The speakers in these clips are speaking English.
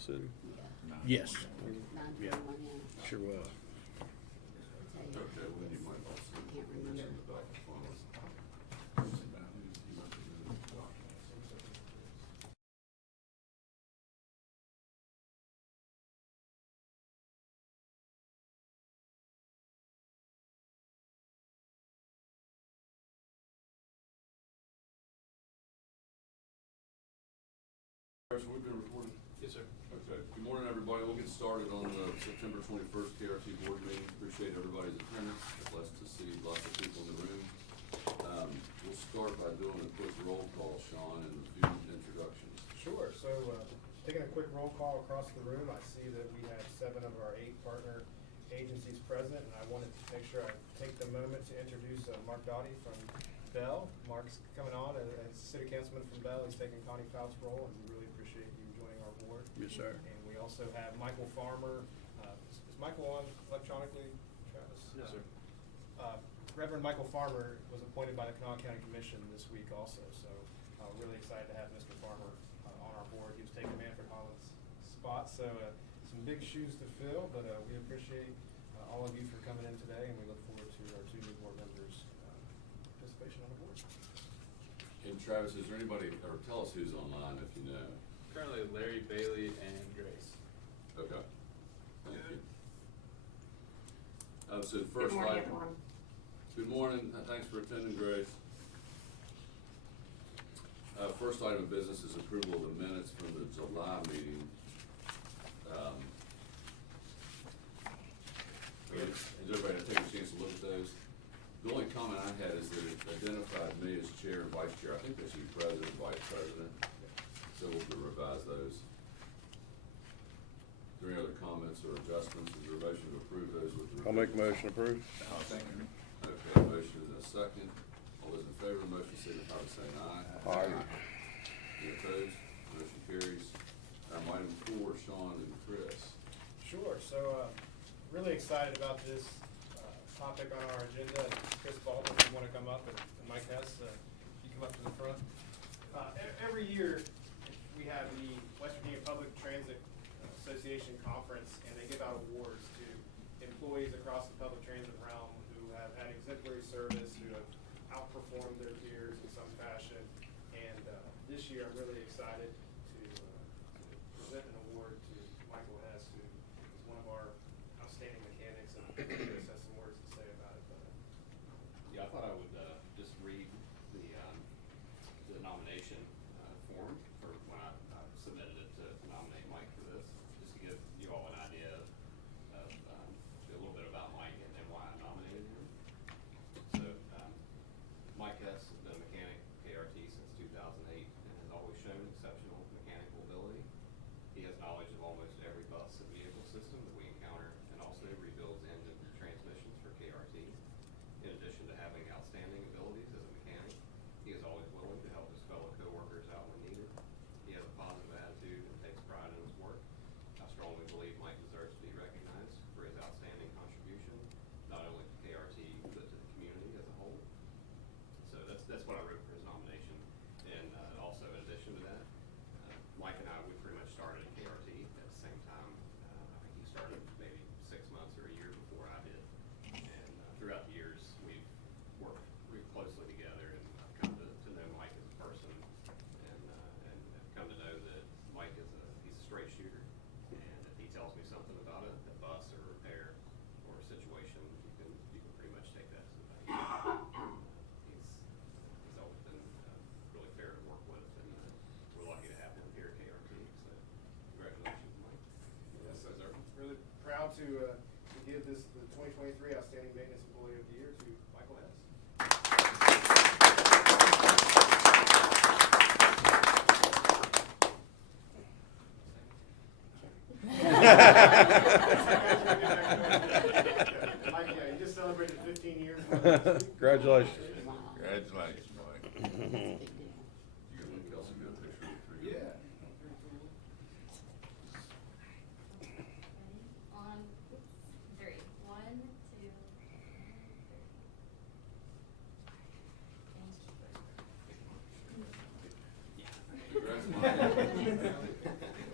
City. Yes. 9:21, yeah. Sure was. I tell you, Okay, well, you might also. I can't remember. We've been recording. Yes, sir. Okay, good morning, everybody. We'll get started on the September 21st KRT board meeting. Appreciate everybody's attendance. Blessed to see lots of people in the room. We'll start by doing a quick roll call, Sean, and a few introductions. Sure. So, taking a quick roll call across the room, I see that we have 7 of our 8 partner agencies present, and I wanted to make sure I take the moment to introduce Mark Doughty from Bell. Mark's coming on as city councilman from Bell. He's taking Connie Fout's role, and we really appreciate you joining our board. Yes, sir. And we also have Michael Farmer. Is Michael on electronically, Travis? Yes, sir. Reverend Michael Farmer was appointed by the Kanawha County Commission this week also, so really excited to have Mr. Farmer on our board. He was taking Manfred Holland's spot, so some big shoes to fill, but we appreciate all of you for coming in today, and we look forward to our 2 new board members' participation on the board. And Travis, is there anybody, or tell us who's online if you know? Currently Larry, Bailey, and Grace. Okay, thank you. So the first Good morning, item. everyone. Good morning, thanks for attending, Grace. First item of business is approval of the minutes from the July meeting. Has everybody taken a chance to look at those? The only comment I had is that it identified me as chair and vice chair. I think that should be president, vice president. So we'll revise those. Is there any other comments or adjustments? Is there a motion to approve those with the? I'll make a motion to approve. Thank you. Okay, motion is a second. All those in favor of the motion signify by saying aye. Aye. Any opposed? Motion carries. Item 4, Sean and Chris. Sure. So, really excited about this topic on our agenda. Chris Baldwin, if you want to come up, and Mike Hess, you come up to the front. Every year, we have the West Virginia Public Transit Association Conference, and they give out awards to employees across the public transit realm who have had exemplary service, who have outperformed their peers in some fashion. And this year, I'm really excited to present an award to Michael Hess, who is one of our outstanding mechanics, and Chris has some words to say about it. But, yeah, I thought I would just read the nomination form for when I submitted it to nominate Mike for this, just to give you all an idea of a little bit about Mike and why I nominated him. So Mike Hess has been a mechanic at KRT since 2008 and has always shown exceptional mechanical ability. He has knowledge of almost every bus and vehicle system that we encounter, and also rebuilds engines and transmissions for KRT. In addition to having outstanding abilities as a mechanic, he is always willing to help his fellow coworkers out when needed. He has a positive attitude and takes pride in his work. I strongly believe Mike deserves to be recognized for his outstanding contribution, not only to KRT, but to the community as a whole. So that's what I wrote for his nomination. And also, in addition to that, Mike and I, we pretty much started at KRT at the same time. I think he started maybe 6 months or a year before I did. And throughout the years, we've worked really closely together, and I've come to know Mike as a person, and have come to know that Mike is he's a straight shooter. And if he tells me something about a bus or repair or a situation, you can pretty much take that as a fact. He's always been really fair to work with, and we're lucky to have him here at KRT. So congratulations, Mike. yes, sir. Really proud to give the 2023 Outstanding Maintenance Employee of the Year to Michael Hess. Mike, yeah, you just celebrated 15 years. Congratulations. Congratulations, Mike. Big deal. You gonna let Kelsey get a picture of the 3? Yeah. On 3. 1, 2, 3. Congrats, Mike.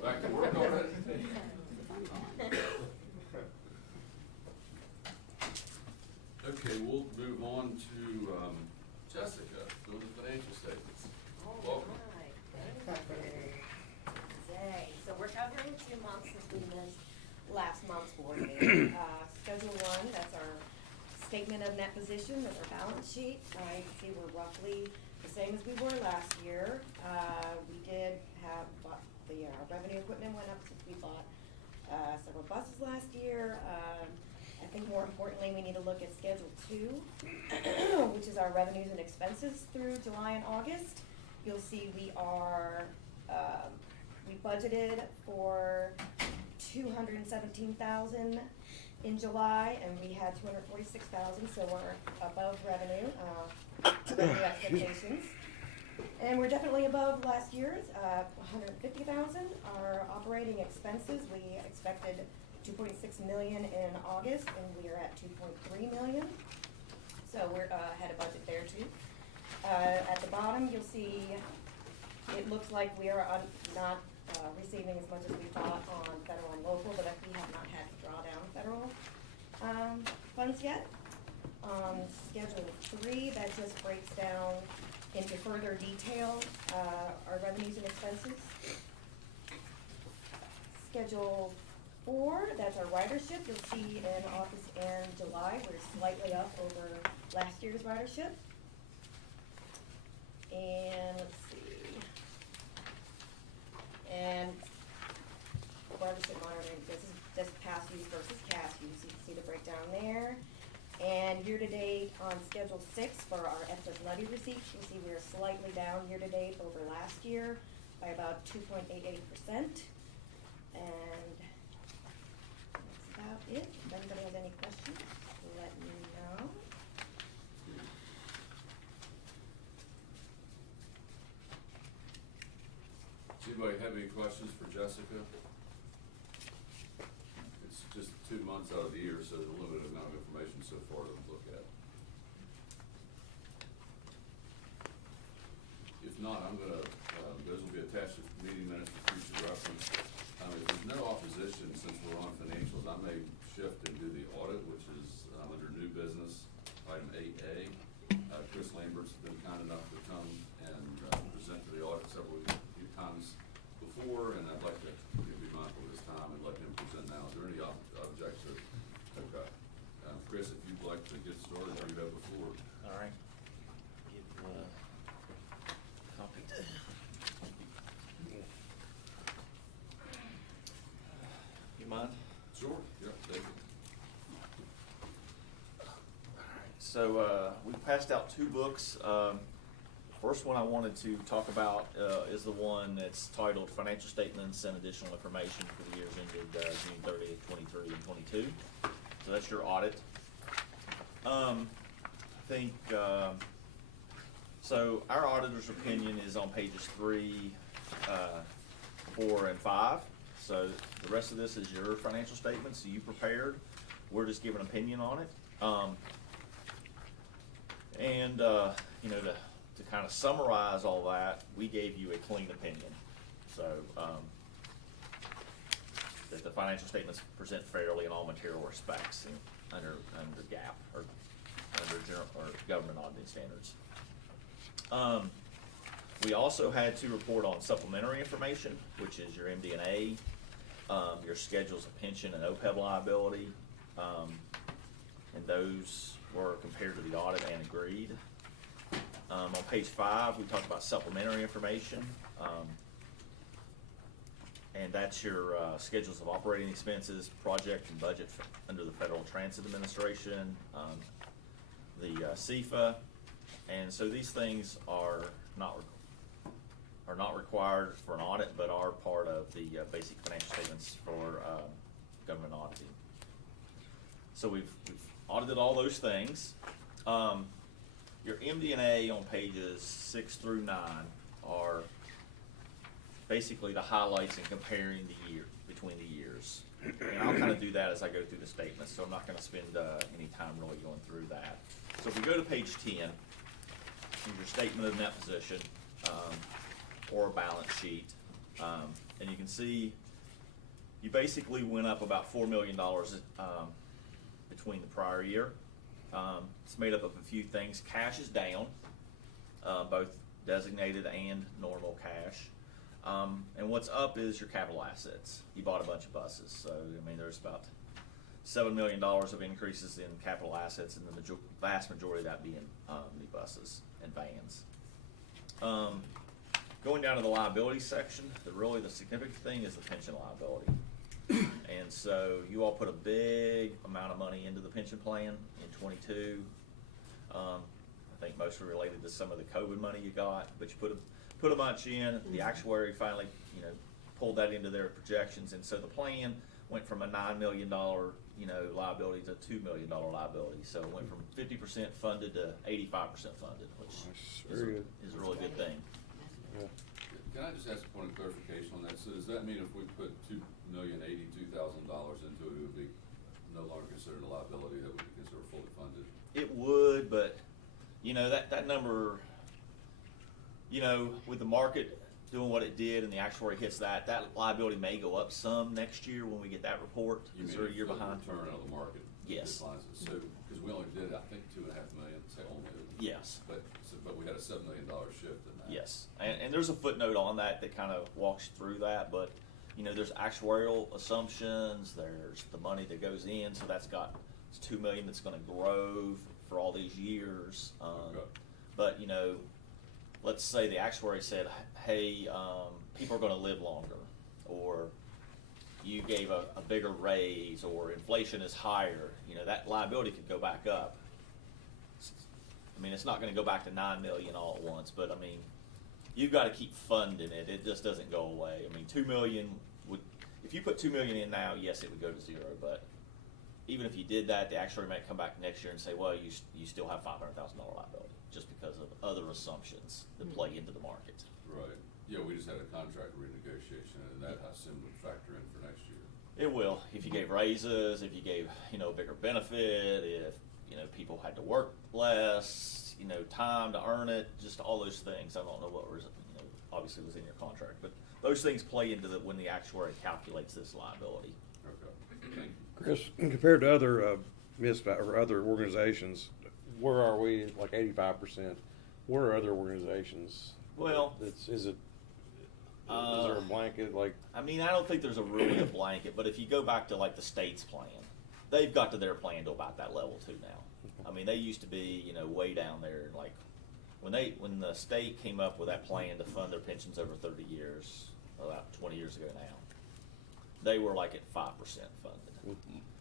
Back to work already? board meeting. Schedule 1, that's our statement of net position, that's our balance sheet. You can see we're roughly the same as we were last year. We did have, the revenue equipment went up since we bought several buses last year. I think more importantly, we need to look at Schedule 2, which is our revenues and expenses through July and August. You'll see we are, we budgeted for $217,000 in July, and we had $246,000, so we're above revenue expectations. And we're definitely above last year's, $150,000. Our operating expenses, we expected $2.6 million in August, and we are at $2.3 million. So we're ahead of budget there too. At the bottom, you'll see it looks like we are not receiving as much as we thought on federal and local, but we have not had to draw down federal funds yet. Schedule 3, that just breaks down into further detail our revenues and expenses. Schedule 4, that's our ridership. You'll see in August and July, we're slightly up over last year's ridership. And let's see. And ridership monitoring, this is just pass use versus cash use. You can see the breakdown there. And year-to-date on Schedule 6 for our excess levy receipts, you see we're slightly down year-to-date over last year by about 2.88%. And that's about it. If anybody has any questions, let me know. Does anybody have any questions for Jessica? It's just 2 months out of the year, so there's a limited amount of information so far to look at. If not, I'm gonna, those will be attached to meeting minutes for future reference. If there's no opposition, since we're on financials, I may shift and do the audit, which is under new business, item 8A. Chris Lambert's been kind enough to come and present to the audit several few times before, and I'd like to be mindful of his time and let him present now. Is there any objection? Okay. Chris, if you'd like to get started, bring it up before. All right. Give copy to. You mind? Sure. Yeah, thank you. So we passed out 2 books. First one I wanted to talk about is the one that's titled Financial Statements and Additional Information for the years ended June 30th, 23 and 22. So that's your audit. I think, so our auditor's opinion is on pages 3, 4, and 5. So the rest of this is your financial statements, so you prepared. We're just giving an opinion on it. You know, to kind of summarize all that, we gave you a clean opinion. So, that the financial statements present fairly in all material respects and under GAAP or under general or government auditing standards. We also had to report on supplementary information, which is your MD&A, your schedules of pension and OPEB liability, and those were compared to the audit and agreed. On page 5, we talked about supplementary information, and that's your schedules of operating expenses, project and budget under the Federal Transit Administration, the CFA, and so these things are not required for an audit, but are part of the basic financial statements for government auditing. So we've audited all those things. Your MD&A on pages 6 through 9 are basically the highlights and comparing the year between the years. And I'll kind of do that as I go through the statements, so I'm not going to spend any time really going through that. So if we go to page 10, in your statement of net position or balance sheet, and you can see you basically went up about $4 million between the prior year. It's made up of a few things. Cash is down, both designated and normal cash. And what's up is your capital assets. You bought a bunch of buses, so I mean there's about $7 million of increases in capital assets, and the vast majority of that being new buses and vans. Going down to the liability section, the significant thing is the pension liability. And so you all put a big amount of money into the pension plan in '22. I think mostly related to some of the COVID money you got, but you put a bunch in. The actuary finally, pulled that into their projections, and so the plan went from a $9 million, liability to $2 million liability. So it went from 50% funded to 85% funded, which Nice. Very good. is a really good thing. Yeah. Can I just ask a point of clarification on that? So does that mean if we put $2,082,000 into it, it would be no longer considered a liability, that would be considered fully funded? It would, but that number, with the market doing what it did and the actuary hits that liability may go up some next year when we get that report, You because mean they're a year if the behind. return of the market Yes. declines it? So, because we only did, I think, $2.5 million, say only. Yes. But we had a $7 million shift in that. Yes, and there's a footnote on that kind of walks through that, but, there's actuarial assumptions, there's the money that goes in, so it's $2 million that's gonna grow for all these years. Okay. But, let's say the actuary said, hey, people are gonna live longer, or you gave a bigger raise, or inflation is higher, that liability could go back up. It's not gonna go back to 9 million all at once, but you've gotta keep funding it. It just doesn't go away. 2 million if you put 2 million in now, yes, it would go to zero, but even if you did that, the actuary might come back next year and say, well, you still have $500,000 liability, just because of other assumptions that play into the market. Right. Yeah, we just had a contract renegotiation, and that I assume would factor in for next year. It will, if you gave raises, if you gave, a bigger benefit, if, people had to work less, time to earn it, just all those things. I don't know what was, obviously was in your contract, but those things play into when the actuary calculates this liability. Okay. Thank you. Chris, compared to other or other organizations, where are we? Like 85%. Where are other organizations? Well, is there a blanket like? I don't think there's really a blanket, but if you go back to like the state's plan, they've got to their plan to about that level too now. They used to be, way down there. Like when the state came up with that plan to fund their pensions over 30 years, about 20 years ago now, they were like at 5% funded,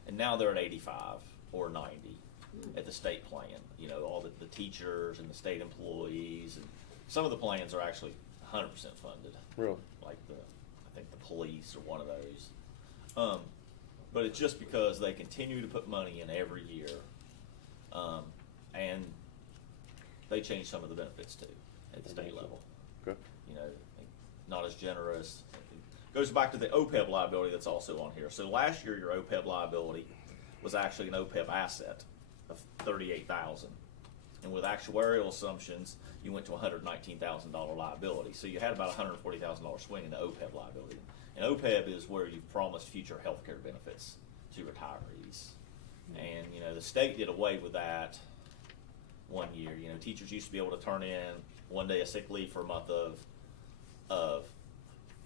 and now they're at 85 or 90 at the state plan. All the teachers and the state employees, and some of the plans are actually 100% funded. Really? Like I think the police or one of those. But it's just because they continue to put money in every year, and they change some of the benefits too at the state level. Okay. Not as generous. It goes back to the OPEB liability that's also on here. So last year your OPEB liability was actually an OPEB asset of $38,000, and with actuarial assumptions you went to $119,000 liability. So you had about $140,000 swing in the OPEB liability. And OPEB is where you've promised future health care benefits to retirees. And, the state did away with that one year. Teachers used to be able to turn in one day of sick leave for a month of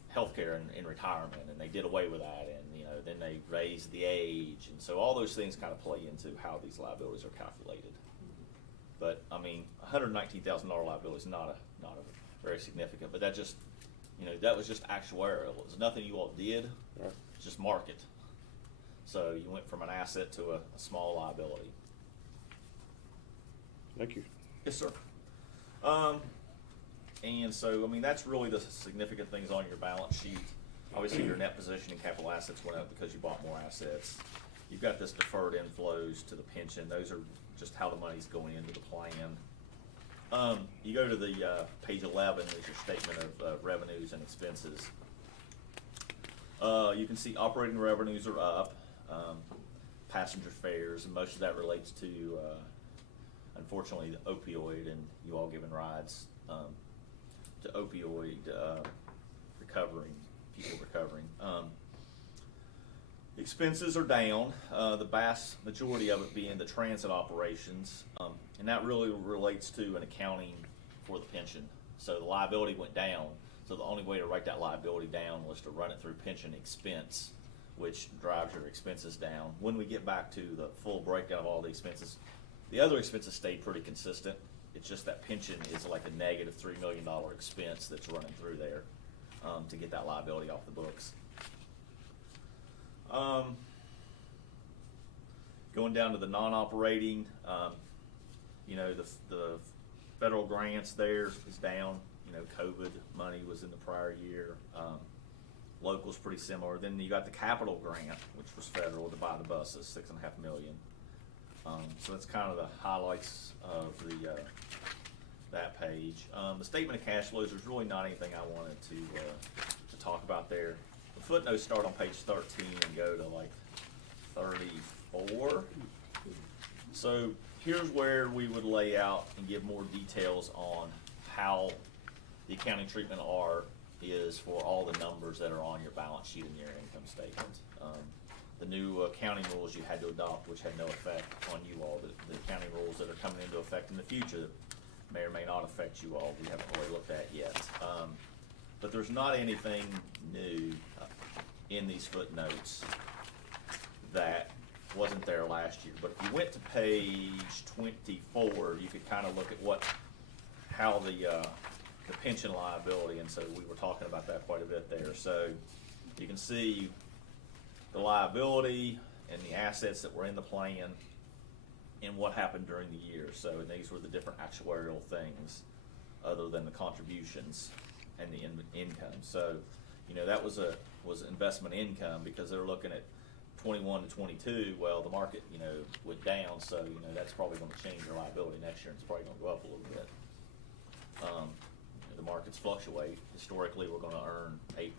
health care in retirement, and they did away with that. And, then they raised the age. And so all those things kind of play into how these liabilities are calculated. But, $119,000 liability is not a very significant, but that just, that was just actuarial. It was nothing you all did. Right. It's just market. So you went from an asset to a small liability. Thank you. Yes, sir. And so, that's really the significant things on your balance sheet. Obviously, your net position and capital assets went up because you bought more assets. You've got this deferred inflows to the pension. Those are just how the money's going into the plan. You go to the page 11 is your statement of revenues and expenses. You can see operating revenues are up, passenger fares, and most of that relates to, unfortunately, the opioid and you all giving rides to opioid people recovering. Expenses are down, the vast majority of it being the transit operations, and that really relates to an accounting for the pension. So the liability went down, so the only way to write that liability down was to run it through pension expense, which drives your expenses down. When we get back to the full breakdown of all the expenses, the other expenses stayed pretty consistent. It's just that pension is like a negative $3 million expense that's running through there to get that liability off the books. Going down to the non-operating, you know, the federal grants there is down. You know, COVID money was in the prior year. Local's pretty similar. Then you got the capital grant, which was federal to buy the buses, $6.5 million. So that's kind of the highlights of the that page. The statement of cash flows, there's really not anything I wanted to talk about there. The footnotes start on page 13 and go to like 34. So here's where we would lay out and give more details on how the accounting treatment is for all the numbers that are on your balance sheet and your income statement. The new accounting rules you had to adopt, which had no effect on you all, the accounting rules that are coming into effect in the future that may or may not affect you all, we haven't really looked at yet. But there's not anything new in these footnotes that wasn't there last year. But if you went to page 24, you could kind of look at how the pension liability, and so we were talking about that quite a bit there. So you can see the liability and the assets that were in the plan and what happened during the year. So these were the different actuarial things other than the contributions and the income. So, you know, that was investment income because they're looking at 21 to 22. Well, the market, you know, went down, so, you know, that's probably going to change your liability next year, and it's probably going to go up a little bit. The markets fluctuate. Historically, we're going to earn 8%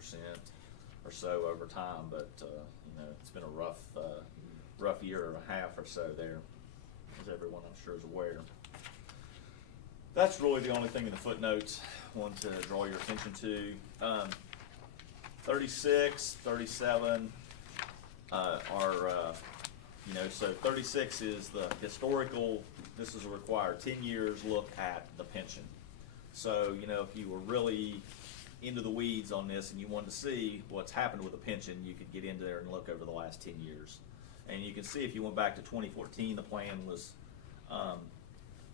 or so over time, but you know, it's been a rough year and a half or so there, as everyone I'm sure is aware. That's really the only thing in the footnotes I want to draw your attention to. 36, 37 are, you know, so 36 is the historical, this is a required 10 years look at the pension. So, you know, if you were really into the weeds on this and you wanted to see what's happened with the pension, you could get into there and look over the last 10 years. And you can see if you went back to 2014, the plan was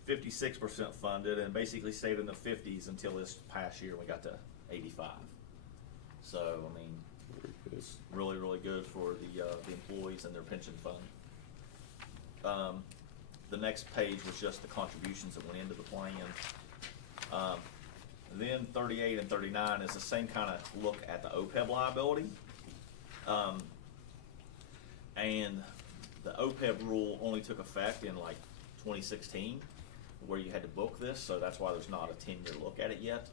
56% funded and basically stayed in the 50s until this past year we got to 85. So, I mean, it's really, really good for the employees and their pension fund. The next page was just the contributions that went into the plan. Then 38 and 39 is the same kind of look at the OPEB liability. And the OPEB rule only took effect in like 2016, where you had to book this, so that's why there's not a 10-year look at it yet.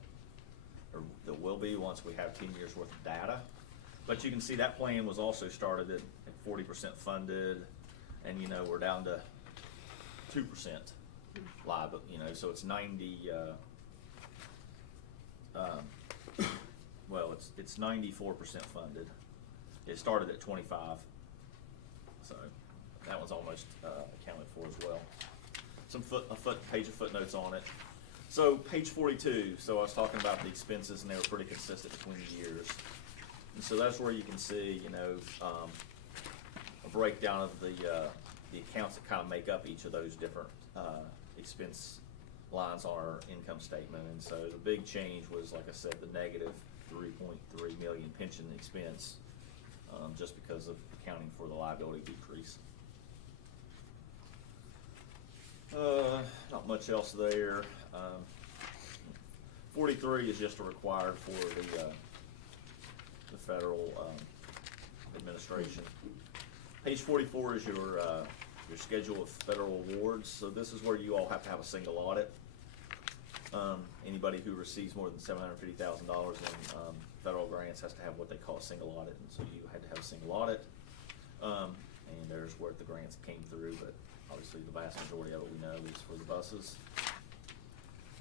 Or there will be once we have 10 years worth of data. But you can see that plan was also started at 40% funded, and you know, we're down to 2% liability, you know, so it's 90, well, it's 94% funded. It started at 25, so that one's almost accounted for as well. Page of footnotes on it. So page 42. So I was talking about the expenses, and they were pretty consistent between the years. And so that's where you can see, you know, a breakdown of the accounts that kind of make up each of those different expense lines on our income statement. And so the big change was, like I said, the negative $3.3 million pension expense, just because of accounting for the liability decrease. Not much else there. 43 is just a required for the federal administration. Page 44 is your schedule of federal awards. So this is where you all have to have a single audit. Anybody who receives more than $750,000 in federal grants has to have what they call a single audit, and so you had to have a single audit. And there's where the grants came through, but obviously the vast majority of it we know is for the buses.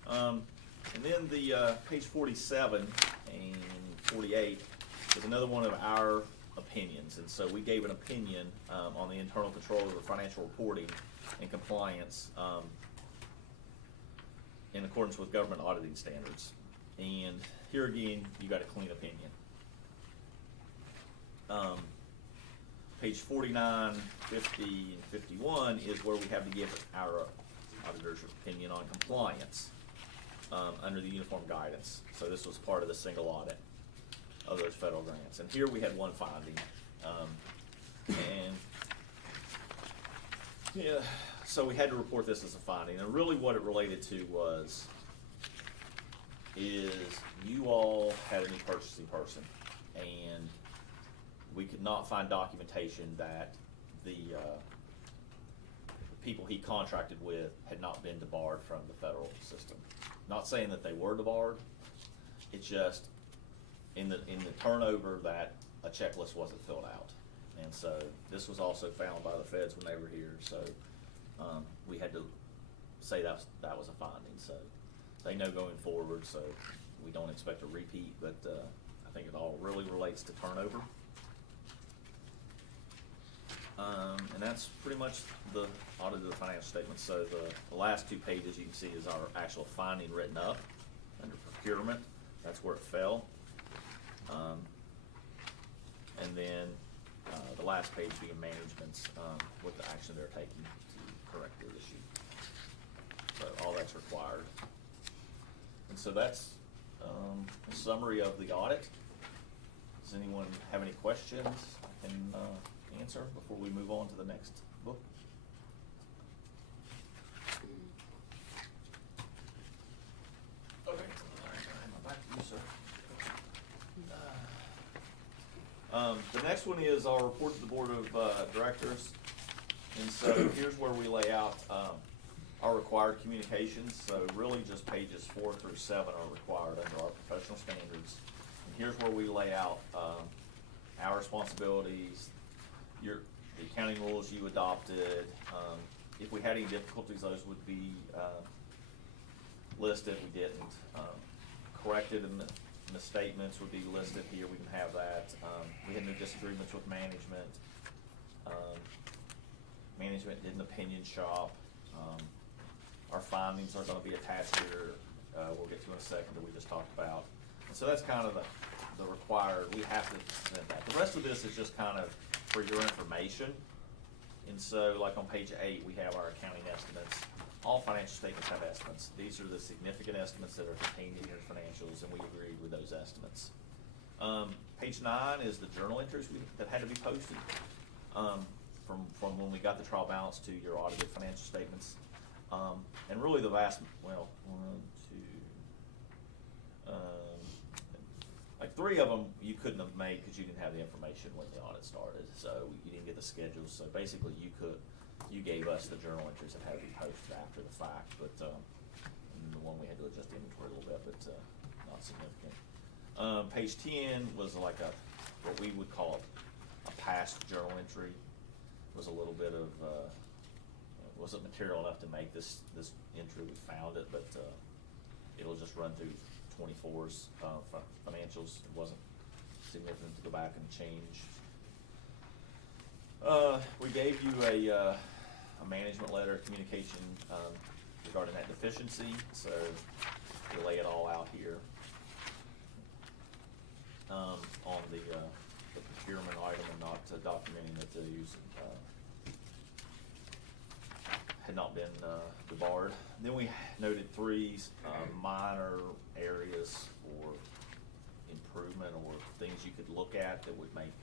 And then the page 47 and 48 is another one of our opinions, and so we gave an opinion on the internal control over financial reporting and compliance in accordance with government auditing standards. And here again, you got a clean opinion. Page 49, 50, and 51 is where we have to give our auditor's opinion on compliance under the uniform guidance. So this was part of the single audit of those federal grants. And here we had one finding. And yeah, so we had to report this as a finding. And really what it related to is you all had a new purchasing person, and we could not find documentation that the people he contracted with had not been debarred from the federal system. Not saying that they were debarred, it's just in the turnover that a checklist wasn't filled out. And so this was also found by the feds when they were here, so we had to say that was a finding. So they know going forward, so we don't expect a repeat, but I think it all really relates to turnover. And that's pretty much the audit of the financial statements. So the last 2 pages you can see is our actual finding written up under procurement. That's where it fell. And then the last page being management's, what the action they're taking to correct the issue. So all that's required. And so that's a summary of the audit. Does anyone have any questions I can answer before we move on to the next book? Okay. Back to you, sir. The next one is our report to the board of directors. And so here's where we lay out our required communications. So really just pages 4 through 7 are required under our professional standards. And here's where we lay out our responsibilities, the accounting rules you adopted. If we had any difficulties, those would be listed. We didn't. Corrected in the statements would be listed here. We can have that. We had no disagreements with management. Management did an opinion shop. Our findings are going to be attached here. We'll get to in a second that we just talked about. And so that's kind of the required. We have to present that. The rest of this is just kind of for your information. And so like on page 8, we have our accounting estimates. All financial statements have estimates. These are the significant estimates that are contained in your financials, and we agreed with those estimates. Page 9 is the journal entries that had to be posted from when we got the trial balance to your audited financial statements. And really the vast, well, 3 of them you couldn't have made because you didn't have the information when the audit started, so you didn't get the schedules. So basically you gave us the journal entries that had to be posted after the fact, but and the one we had to adjust the inventory a little bit, but not significant. Page 10 was like what we would call a past journal entry. It was a little bit of wasn't material enough to make this entry. We found it, but it'll just run through 24's financials. It wasn't significant to go back and change. We gave you a management letter of communication regarding that deficiency, so we lay it all out here on the procurement item and not documenting that these had not been debarred. Then we noted 3 minor areas for improvement or things you could look at that would make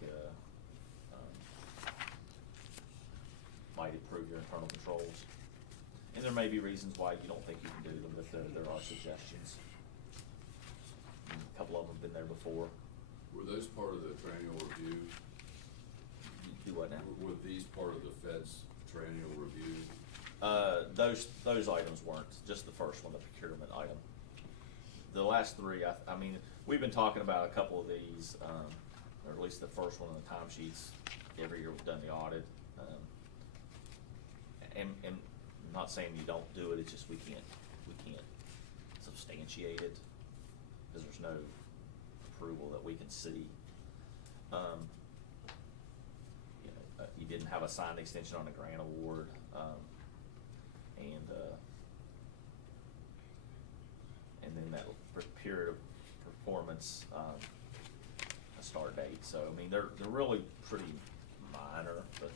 might improve your internal controls. And there may be reasons why you don't think you can do them, but there are suggestions. And a couple of them have been there before. Were those part of the triennial review? Do what now? Were these part of the Fed's triennial review? Those items weren't, just the first one, the procurement item. The last 3, I mean, we've been talking about a couple of these, or at least the first one in the timesheets. Every year we've done the audit. And I'm not saying you don't do it, it's just we can't substantiate it because there's no approval that we can see. You didn't have a signed extension on a grant award, and then that period of performance, a start date. So I mean, they're really pretty minor. minor, but,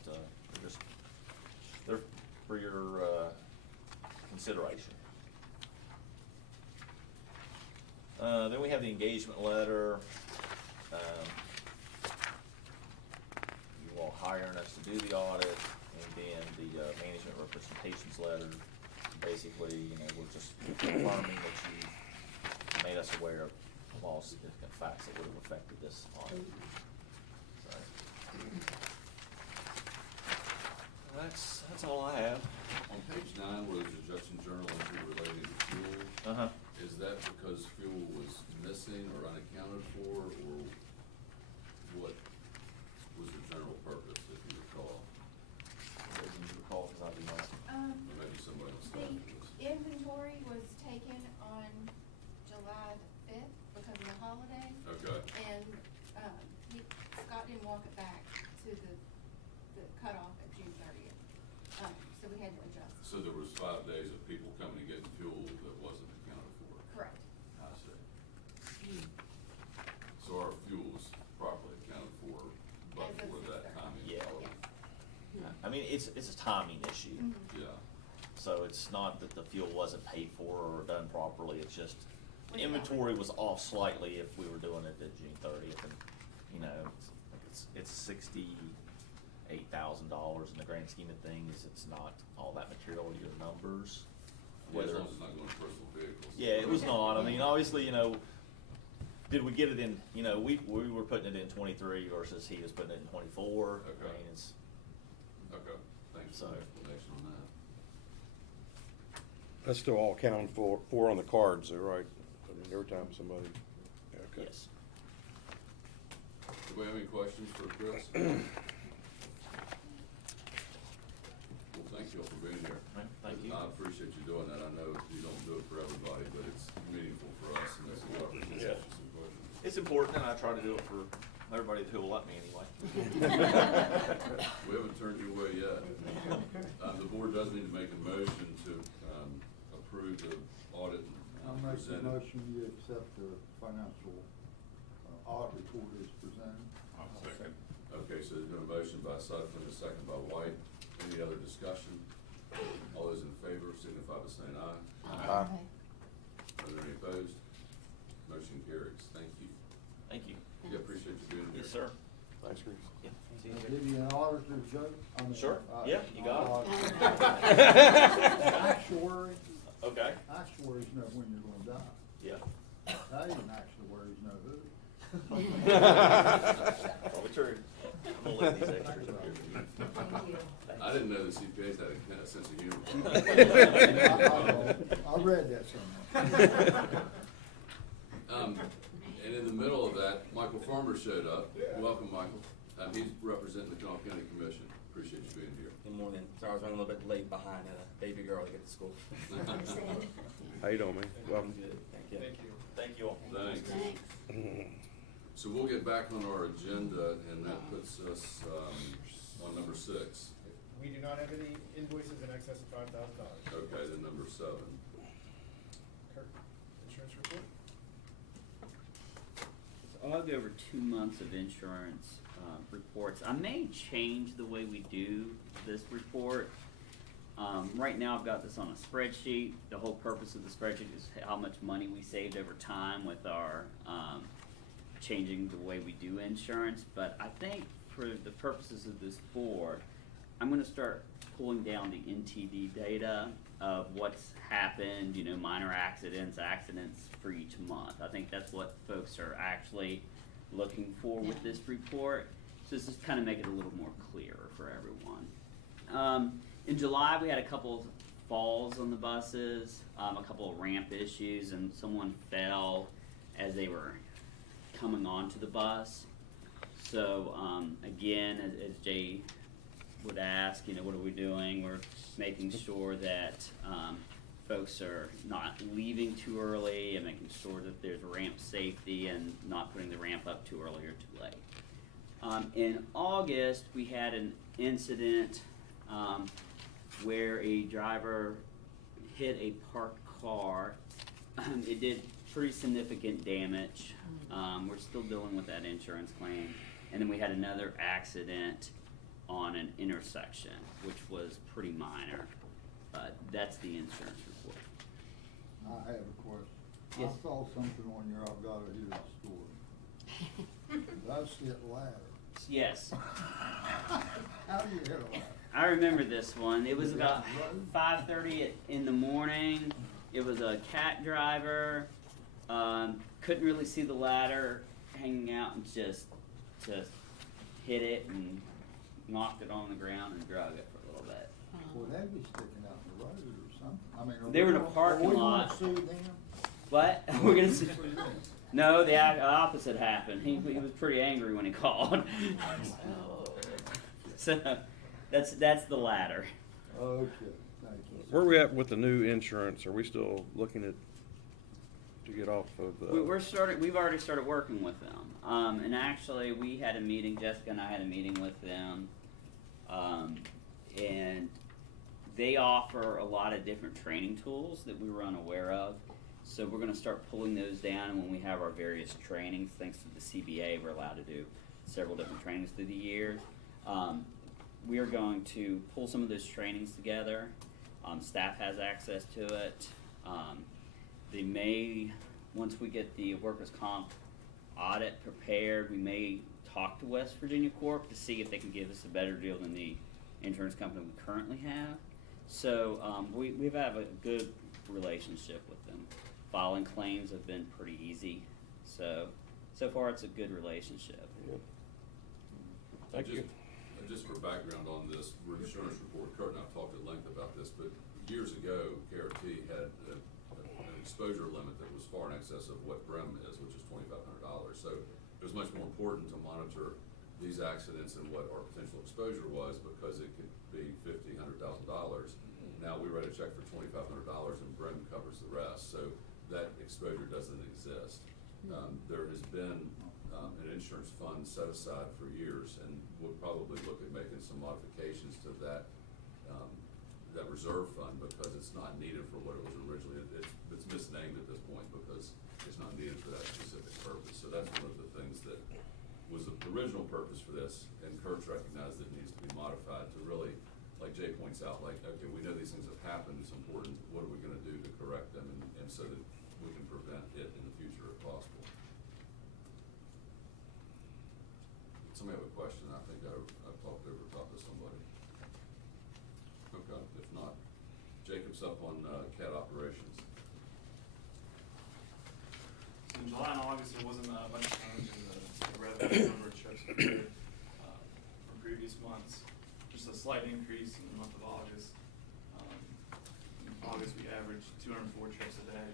they're for your, consideration. Then we have the engagement letter. You all hiring us to do the audit, and then the management representations letter. Basically, we're just confirming that you made us aware of all significant facts that would have affected this audit. So, that's all I have. On page 9, where there's a Justin Journal entry relating to fuel, Uh-huh. is that because fuel was missing or unaccounted for, or what was the general purpose, if you recall? Doesn't you recall, because I do not. Or maybe somebody else started The this. inventory was taken on July the 5th because of the holiday. Okay. And, Scott didn't walk it back to the cutoff at June 30th. So we had to adjust. So there was 5 days of people coming and getting fuel that wasn't accounted for? Correct. I see. So our fuel was properly accounted for, but As of for that 6:30. timing? Yeah. Yes. I mean, it's a timing issue. Mhm. Yeah. So it's not that the fuel wasn't paid for or done properly, it's just the We did not. inventory was off slightly if we were doing it at June 30th, and, it's $68,000 in the grand scheme of things, it's not all that material to your numbers. Yeah, as Whether, long as it's not going to personal vehicles. yeah, it was not, I mean, obviously, did we get it in, we were putting it in 23 versus he was putting it in 24. I Okay. mean, it's, Okay, thanks for So- the explanation on that. That's still all accounted for on the cards, though, right? I mean, every time somebody, okay. yes. Do we have any questions for Chris? Well, thank you all for being here. Right, thank you. I appreciate you doing that. I know you don't do it for everybody, but it's meaningful for us, and it's a good opportunity to ask you some questions. It's important, and I try to do it for everybody who will let me anyway. We haven't turned you away yet. The board does need to make a motion to approve the audit I'll make the presented. motion you accept the financial audit report as presented. Okay, so there's been a motion by Sutton, a second by White. Any other discussion? All those in favor signify by saying aye. Aye. Are there any opposed? Motion carries. Thank you. Thank you. Yeah, appreciate you being here. Yes, sir. Thanks, Chris. Yeah. Can I give you an auditor's joke? Sure. Yeah, you got it. Actuary, Okay. actuaries know when you're gonna die. Yeah. They even actuaries know who. Probably true. I'm gonna leave these extras up here for you. Thank you. I didn't know the CPAs had a sense of humor. I read that somewhere. And in the middle of that, Michael Farmer showed up. Welcome, Michael. He's representing the Kanawha County Commission. Appreciate you being here. Good morning. Sorry, I was running a little bit late behind a baby girl to get to school. Understand. How you doing, man? Welcome. Good, thank you. Thank you. Thank you all. Thanks. Thanks. So we'll get back on our agenda, and that puts us on number 6. We do not have any invoices in excess of $5,000. Okay, then number 7. Kirk, insurance report? So I'll go over 2 months of insurance reports. I may change the way we do this report. Right now I've got this on a spreadsheet. The whole purpose of the spreadsheet is how much money we saved over time with our changing the way we do insurance. But I think for the purposes of this board, I'm gonna start pulling down the NTD data of what's happened, minor accidents for each month. I think that's what folks are actually looking for with this report. So this is kind of make it a little more clearer for everyone. In July, we had a couple of falls on the buses, a couple of ramp issues, and someone fell as they were coming onto the bus. So again, as Jay would ask, what are we doing? We're making sure that folks are not leaving too early and making sure that there's ramp safety and not putting the ramp up too early or too late. In August, we had an incident where a driver hit a parked car. It did pretty significant damage. We're still dealing with that insurance claim. And then we had another accident on an intersection, which was pretty minor. That's the insurance report. I have a question. Yes. I saw something on your, I've got to hear the story. That's it ladder. Yes. How do you hit a ladder? I remember this one. It was about 5:30 in the morning. It was a cat driver. Couldn't really see the ladder hanging out and just hit it and knocked it on the ground and drug it for a little bit. Well, they'd be sticking out in the road or something. I mean, are They were in a we gonna- parking are we lot. gonna sue them? But we're gonna see. No, the opposite happened. He was pretty angry when he called. So that's the ladder. Okay, thank you. Where are we at with the new insurance? Are we still looking to get off of the? We've already started working with them. And actually, we had a meeting. Jessica and I had a meeting with them, and they offer a lot of different training tools that we were unaware of. So we're going to start pulling those down, and when we have our various trainings, thanks to the CBA, we're allowed to do several different trainings through the years. We are going to pull some of those trainings together. Staff has access to it. They may, once we get the workers' comp audit prepared, we may talk to West Virginia Corp to see if they can give us a better deal than the insurance company we currently have. So we have a good relationship with them. Filing claims have been pretty easy. So far it's a good relationship. Thank you. Just for background on this insurance report, Kurt and I've talked at length about this, but years ago, KRT had an exposure limit that was far in excess of what BREM is, which is $2,500. So it was much more important to monitor these accidents and what our potential exposure was, because it could be $50,000, $100,000. Now we write a check for $2,500 and BREM covers the rest. So that exposure doesn't exist. There has been an insurance fund set aside for years, and we'll probably look at making some modifications to that that reserve fund, because it's not needed for what it was originally. It's misnamed at this point because it's not needed for that specific purpose. So that's one of the things that was the original purpose for this, and Kurt's recognized that it needs to be modified to really, like Jay points out, like, okay, we know these things have happened, it's important, what are we gonna do to correct them, and so that we can prevent it in the future if possible. Somebody have a question? I think I've talked over top of somebody. Okay, if not, Jacob's up on CAT operations. So in July and August, there wasn't much change in the revenue number of trips compared from previous months. Just a slight increase in the month of August. In August, we averaged 204 trips a day.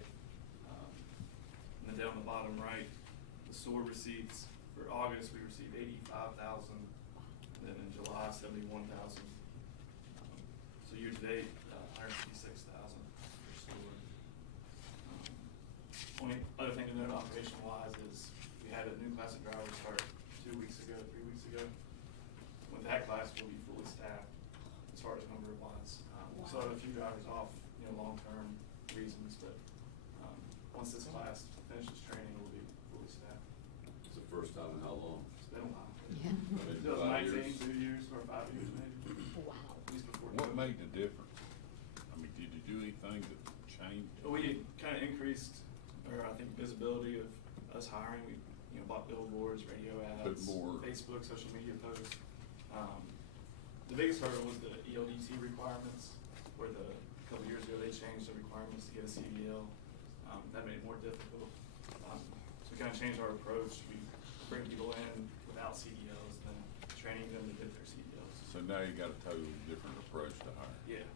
And then down the bottom right, the SOAR receipts. For August, we received 85,000, and then in July, 71,000. So year to date, 156,000 for SOAR. Only other thing to note operation-wise is we had a new class of drivers start 3 weeks ago. With that class, we'll be fully staffed as far as number-wise. We still have a few drivers off, long-term reasons, but once this class finishes training, we'll be fully staffed. It's the first time in how long? It's been a while. Yeah. I mean, 2019, 2 years, or 5 years maybe. Wow. At least before. What COVID. made the difference? I mean, did you do anything that changed? We kind of increased, I think, visibility of us hiring. We, bought billboards, radio Put ads, more- Facebook, social media posts. The biggest hurdle was the ELDT requirements, where a couple years ago they changed the requirements to get a CDL. That made it more difficult. So we kind of changed our approach. We bring people in without CDLs and then training them to get their CDLs. So now you got a totally different approach to hire. Yeah.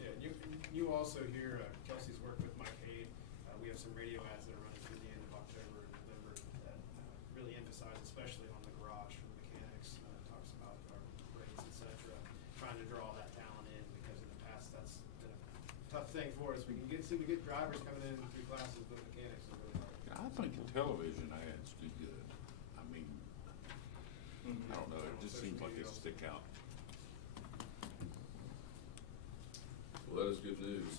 Yeah, you also hear Kelsey's work with Mike Haid. We have some radio ads that are running through the end of October and November that really emphasize, especially on the garage for the mechanics, talks about our rates, et cetera, trying to draw that talent in, because in the past that's been a tough thing for us. We get drivers coming in through classes, but mechanics is really hard. I think the television ads do good. I mean, Mhm. I don't know, it just seems like they stick out. Well, that is good news.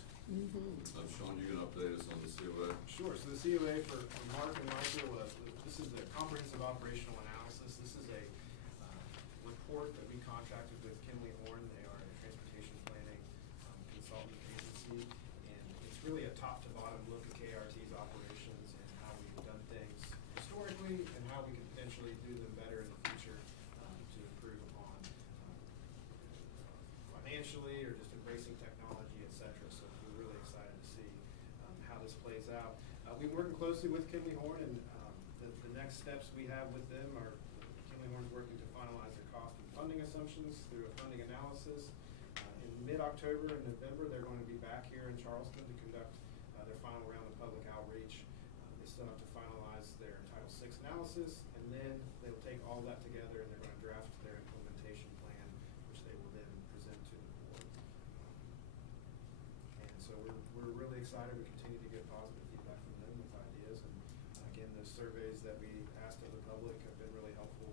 Sean, you can update us on the COA? Sure, so the COA for Mark and Michael, this is the comprehensive operational analysis. This is a report airport that we contracted with Kinley Horn. They are a transportation planning consultant agency, and it's really a top to bottom look at KRT's operations and how we've done things historically and how we can potentially do them better in the future to improve upon financially or just embracing technology, et cetera. So we're really excited to see how this plays out. We've been working closely with Kinley Horn, and the next steps we have with them are Kinley Horn's working to finalize their cost and funding assumptions through a funding analysis. In mid-October and November, they're going to be back here in Charleston to conduct their final round of public outreach. They still have to finalize their Title VI analysis, and then they'll take all that together and they're going to draft their implementation plan, which they will then present to the board. And so we're really excited. We continue to get positive feedback from them with ideas. And again, those surveys that we asked of the public have been really helpful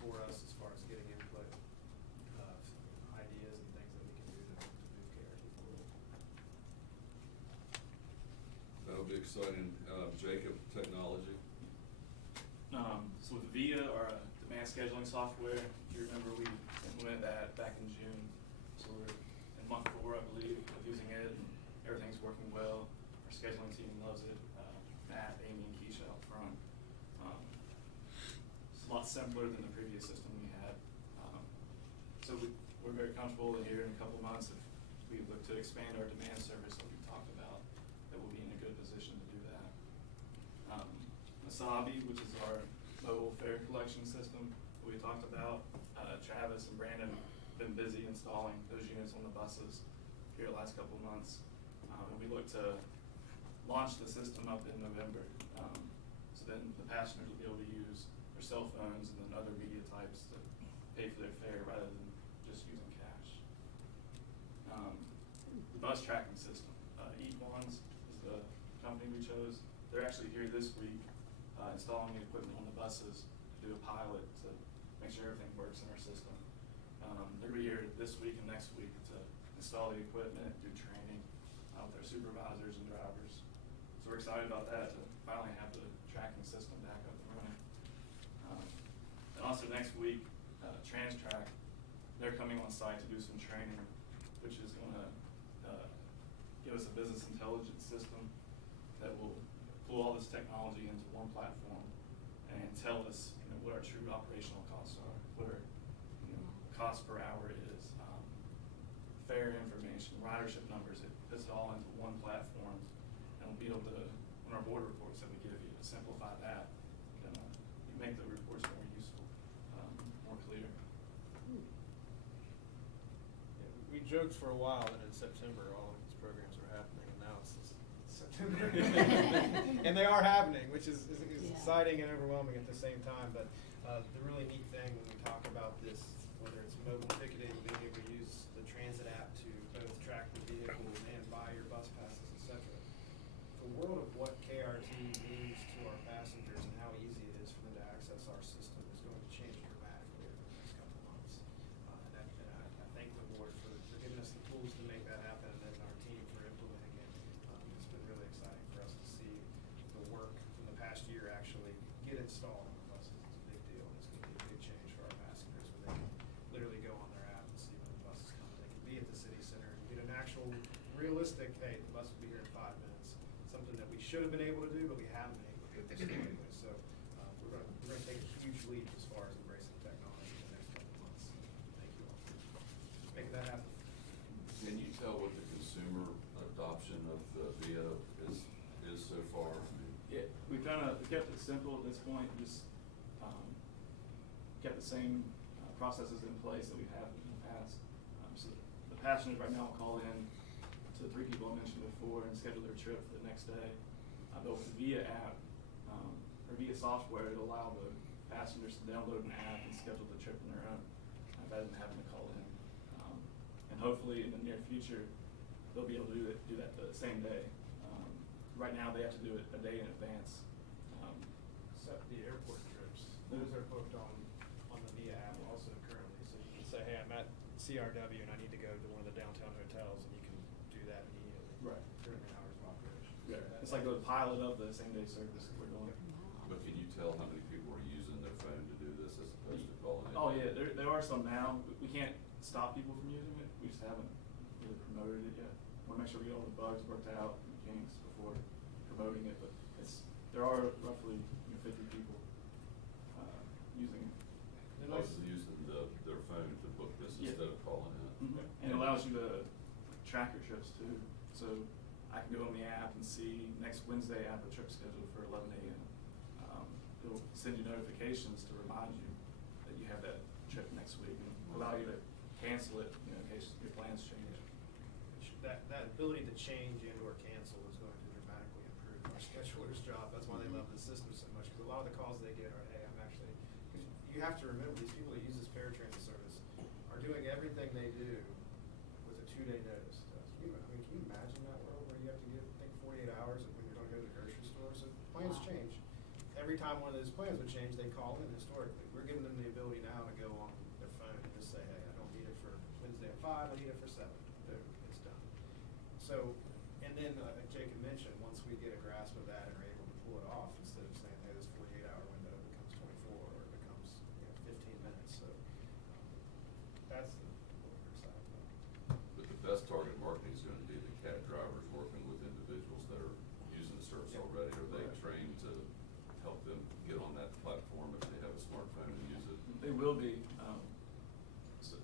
for us as far as getting input, ideas and things that we can do to move KRT forward. That'll be exciting. Jacob, technology. So with VIA, our demand scheduling software, if you remember, we implemented that back in June. So we're in month 4, I believe, of using it, and everything's working well. Our scheduling team loves it. Matt, Amy, and Keisha up front. It's a lot simpler than the previous system we had. So we're very comfortable that here in a couple of months, if we look to expand our demand service that we talked about, that we'll be in a good position to do that. Masabi, which is our mobile fare collection system that we talked about, Travis and Brandon have been busy installing those units on the buses here the last couple of months. And we look to launch the system up in November. So then the passengers will be able to use their cell phones and then other media types to pay for their fare rather than just using cash. The bus tracking system, Eat-Ones is the company we chose. They're actually here this week installing the equipment on the buses to do a pilot to make sure everything works in our system. They're here this week and next week to install the equipment, do training with our supervisors and drivers. So we're excited about that, to finally have the tracking system back up and running. And also next week, TransTrack, they're coming on site to do some training, which is going to give us a business intelligence system that will pull all this technology into one platform and tell us, what our true operational costs are, what our cost per hour is, fare information, ridership numbers. It puts it all into one platform, and we'll be able to, on our board reports that we give you, to simplify that and make the reports more useful, more clear. Yeah, we joked for a while that in September all of these programs were happening, and now it's September. And they are happening, which is exciting and overwhelming at the same time. But the really neat thing when we talk about this, whether it's mobile ticketing, being able to use the transit app to both track the vehicles and buy your bus passes, etc. The world of what KRT means to our passengers and how easy it is for them to access our system is going to change dramatically over the next couple of months. I thank the board for giving us the tools to make that happen, and then our team for implementing it. It's been really exciting for us to see the work from the past year actually get installed on the buses. It's a big deal. It's going to be a big change for our passengers when they can literally go on their app and see when the bus is coming. They can be at the city center and get an actual realistic, hey, the bus will be here in 5 minutes. Something that we should have been able to do, but we haven't been able to do this anyway. So we're going to take a huge leap as far as embracing technology in the next couple of months. Thank you all for making that happen. Can you tell what the consumer adoption of VIA is so far? Yeah, we've kept it simple at this point. Just kept the same processes in place that we've had in the past. So the passengers right now will call in to the 3 people I mentioned before and schedule their trip for the next day. But with the VIA app or VIA software, it'll allow the passengers to download an app and schedule the trip on their own rather than having to call in. And hopefully in the near future, they'll be able to do that the same day. Right now, they have to do it a day in advance. Except the airport trips. Those are booked on the VIA app also currently. So you can say, hey, I'm at CRW and I need to go to one of the downtown hotels, and you can do that immediately during the hours of operation. Yeah. It's like the pilot of the same-day service that we're doing. But can you tell how many people are using their phone to do this as opposed to calling Oh, yeah, there are some now. We can't stop people from using it. We just haven't really promoted it yet. Wanna make sure we get all the bugs worked out and kinks before promoting it, but there are roughly 50 people, using it. Also using their phone to book this Yeah. instead of calling in. And it allows you to track your trips too. So I can go on the app and see next Wednesday I have a trip scheduled for 11 a.m. It'll send you notifications to remind you that you have that trip next week and allow you to cancel it, in case your plans change. That ability to change and or cancel is going to dramatically improve our schedulers' job. That's why they love the system so much, because a lot of the calls they get are, hey, I'm actually, because you have to remember, these people that use this paratransit service are doing everything they do with a 2-day notice. Can you imagine that world where you have to give, I think, 48 hours when you're going to go to the grocery store? So plans change. Every time one of those plans would change, they call in historically. We're giving them the ability now to go on their phone and just say, hey, I don't need it for Wednesday at 5, I need it for 7. Boom, it's done. So, and then Jake had mentioned, once we get a grasp of that and are able to pull it off, instead of saying, hey, this 48-hour window becomes 24 or it becomes 15 minutes. So that's what we're excited about. But the best target marketing is gonna be the CAT drivers working with individuals that are using the service Yep. already. Are they Correct. trained to help them get on that platform if they have a smartphone and use it? They will be. So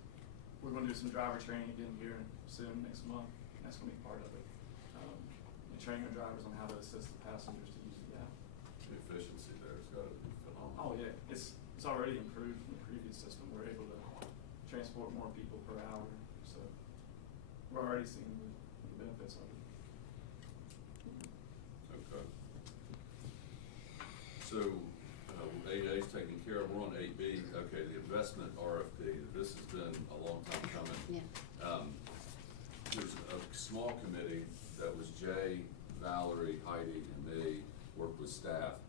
we're going to do some driver training again here soon, next month. That's going to be part of it. And training our drivers on how to assist the passengers to use the app. The efficiency there has gotta be phenomenal. Oh yeah, it's already improved from the previous system. We're able to transport more people per hour, so we're already seeing the benefits of it. Okay. So, 8A's taken care of, we're on 8B. Okay, the investment RFP, this has been a long time coming. Yeah. There's a small committee that was Jay, Valerie, Heidi, and me, worked with staff.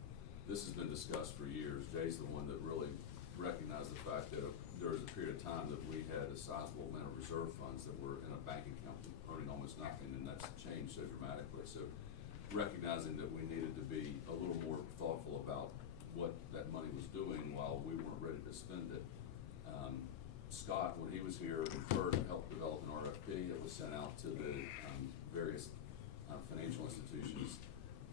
This has been discussed for years. Jay's the one that really recognized the fact that there was a period of time that we had a sizable amount of reserve funds that were in a bank account earning almost nothing, and that's changed so dramatically. So recognizing that we needed to be a little more thoughtful about what that money was doing while we weren't ready to spend it. Scott, when he was here, helped develop an RFP that was sent out to the various financial institutions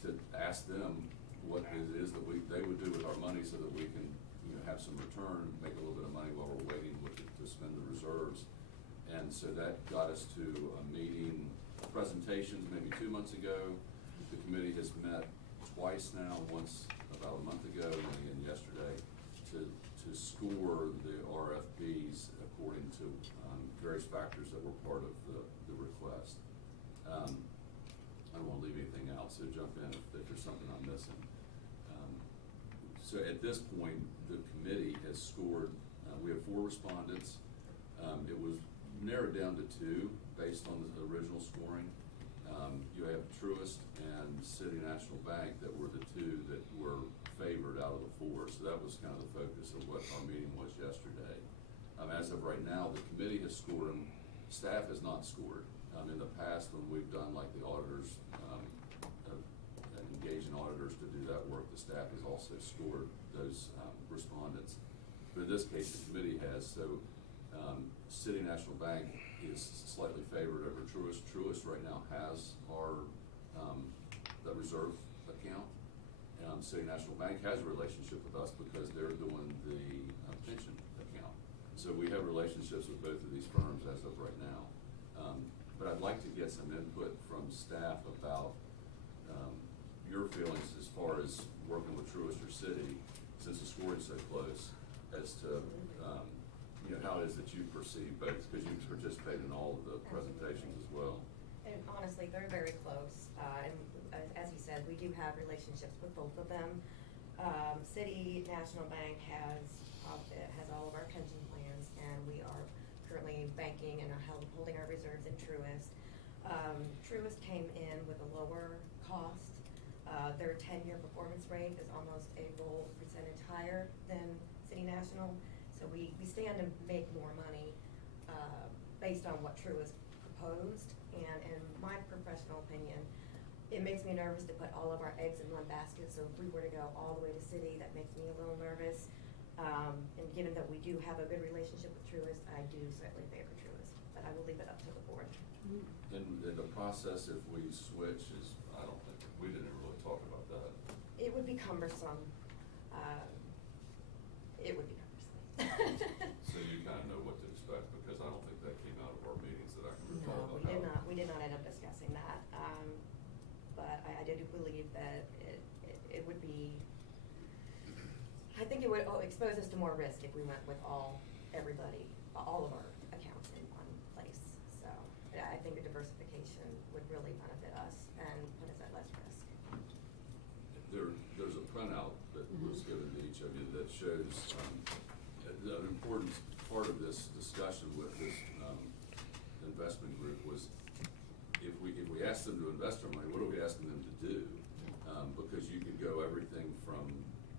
to ask them what it is that they would do with our money so that we can have some return, make a little bit of money while we're waiting to spend the reserves. And so that got us to a meeting, presentations maybe 2 months ago. The committee has met twice now, once about a month ago and again yesterday, to score the RFPs according to various factors that were part of the request. I don't want to leave anything out, so jump in if there's something I'm missing. So at this point, the committee has scored, we have 4 respondents. It was narrowed down to 2 based on the original scoring. You have Truist and City National Bank that were the 2 that were favored out of the 4. So that was kind of the focus of what our meeting was yesterday. As of right now, the committee has scored them. Staff has not scored. In the past, when we've done like the auditors, engaging auditors to do that work, the staff has also scored those respondents. But in this case, the committee has. So City National Bank is slightly favored over Truist. Truist right now has our the reserve account. City National Bank has a relationship with us because they're doing the pension account. So we have relationships with both of these firms as of right now. But I'd like to get some input from staff about your feelings as far as working with Truist or City, since the scoring's so close, as to how it is that you perceive both, because you participate in all of the presentations as well. And honestly, they're very close. And as he said, we do have relationships with both of them. City National Bank has all of our pension plans, and we are currently banking and holding our reserves in Truist. Truist came in with a lower cost. Their 10-year performance rate is almost a full percentage higher than City National. So we stand to make more money based on what Truist proposed. And in my professional opinion, it makes me nervous to put all of our eggs in one basket. So if we were to go all the way to City, that makes me a little nervous. And given that we do have a good relationship with Truist, I do certainly favor Truist, but I will leave it up to the board. And the process, if we switch, is, I don't think, we didn't really talk about that. It would be cumbersome. It would be cumbersome. So you kind of know what to expect, because I don't think that came out of our meetings that I can No, recall. we did not, end up discussing that. But I do believe that it would be, I think it would expose us to more risk if we went with all of our accounts in one place. So I think a diversification would really benefit us and put us at less risk. There's a printout that was given to each of you that shows, an important part of this discussion with this, investment group was, if we asked them to invest our money, what are we asking them to do? Because you could go everything from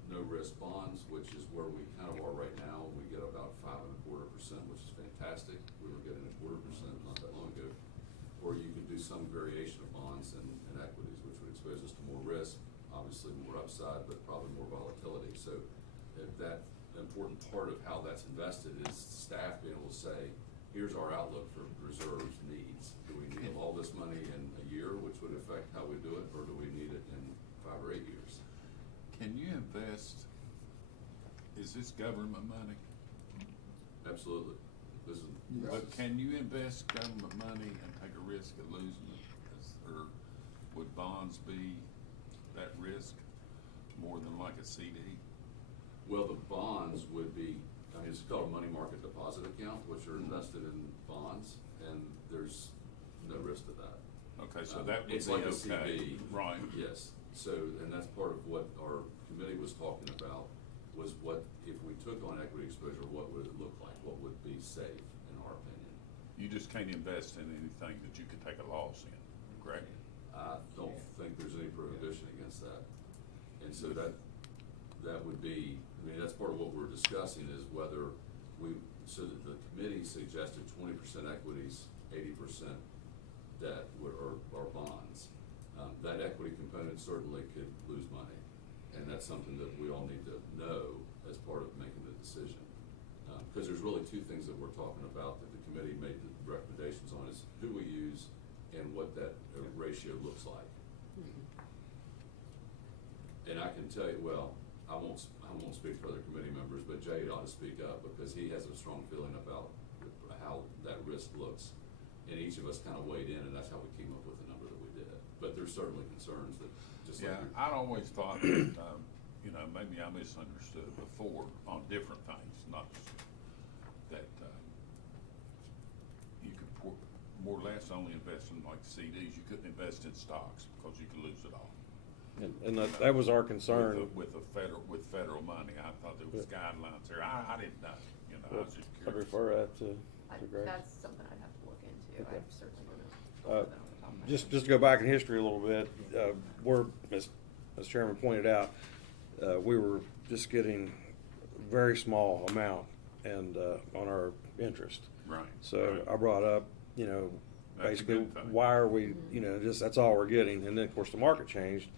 no-risk bonds, which is where we kind of are right now. We get about 5.25%, which is fantastic. We were getting 0.25% not that long ago. Or you could do some variation of bonds and equities, which would expose us to more risk, obviously more upside, but probably more volatility. So if that important part of how that's invested is staff being able to say, here's our outlook for reserves needs. Do we need all this money in a year, which would affect how we do it, or do we need it in 5 or 8 years? Can you invest, is this government money? Absolutely. This is. But can you invest government money and take a risk of losing it? Or would bonds be that risk more than like a CD? Well, the bonds would be, I mean, it's called a money market deposit account, which are invested in bonds, and there's no risk to that. Okay, so that would be It's like a okay, CD. right? Yes, so, and that's part of what our committee was talking about, was what, if we took on equity exposure, what would it look like? What would be safe, in our opinion? You just can't invest in anything that you could take a loss in, correct? I don't think there's any prohibition against that. And so that would be, I mean, that's part of what we're discussing is whether so that the committee suggested 20% equities, 80% debt or bonds. That equity component certainly could lose money. And that's something that we all need to know as part of making the decision. Because there's really two things that we're talking about that the committee made the recommendations on is who we use and what that ratio looks like. And I can tell you, well, I won't speak for other committee members, but Jay ought to speak up because he has a strong feeling about how that risk looks. And each of us kind of weighed in, and that's how we came up with the number that we did. But there's certainly concerns that just like. Yeah, I'd always thought that, maybe I misunderstood before on different things, not just that, you could more or less only invest in like CDs. You couldn't invest in stocks because you could lose it all. And that was our concern. With federal money, I thought there was guidelines there. I didn't know, I was just I'd curious. refer that to Greg. That's something I'd have to look into. Okay. I'm certainly gonna look at that on the top of my Just head. to go back in history a little bit, as Chairman pointed out, we were just getting very small amount and on our interest. Right. So right. I brought up, That's a basically, good thing. why are we, just that's all we're getting. And then, of course, the market changed.